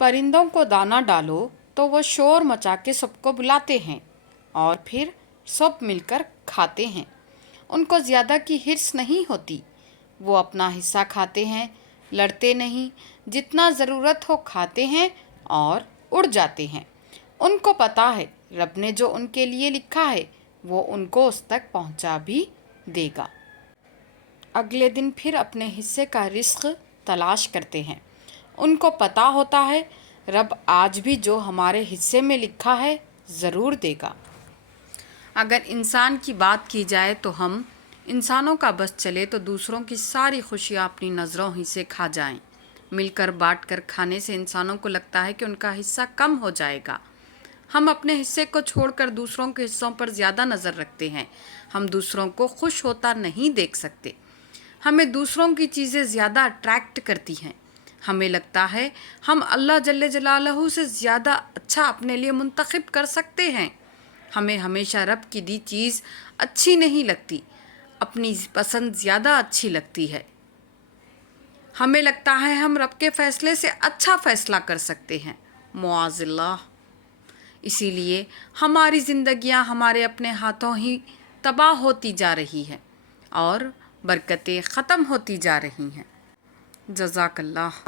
परिंदों को दाना डालो तो वो शोर मचा के सबको बुलाते हैं और फिर सब मिलकर खाते हैं। उनको ज़्यादा की हिर्स नहीं होती। वो अपना हिस्सा खाते हैं, लड़ते नहीं, जितना ज़रूरत हो खाते हैं और उड़ जाते हैं। उनको पता है रब ने जो उनके लिए लिखा है वो उनको उस तक पहुंचा भी देगा। अगले दिन फिर अपने हिस्से का रिस्क तलाश करते हैं। उनको पता होता है रब आज भी जो हमारे हिस्से में लिखा है ज़रूर देगा। अगर इंसान की बात की जाए तो हम इंसानों का बस चले तो दूसरों की सारी खुशियाँ अपनी नज़रों ही से खा जाएं। मिलकर बांट कर खाने से इंसानों को लगता है कि उनका हिस्सा कम हो जाएगा। हम अपने हिस्से को छोड़कर दूसरों के हिस्सों पर ज़्यादा नज़र रखते हैं। हम दूसरों को खुश होता नहीं देख सकते। हमें दूसरों की चीज़ें ज़्यादा अट्रैक्ट करती हैं। हमें लगता है हम अल्लाह जल्ले जलालहू से ज़्यादा अच्छा अपने लिए मुंतखब कर सकते हैं। हमें हमेशा रब की दी चीज़ अच्छी नहीं लगती, अपनी पसंद ज़्यादा अच्छी लगती है। हमें लगता है हम रब के फ़ैसले से अच्छा फ़ैसला कर सकते हैं। मुआज़िल्लाह। इसीलिए हमारी ज़िंदगियां हमारे अपने हाथों ही तबाह होती जा रही हैं और बरकतें ख़त्म होती जा रही हैं। जज़ाकल्लाह।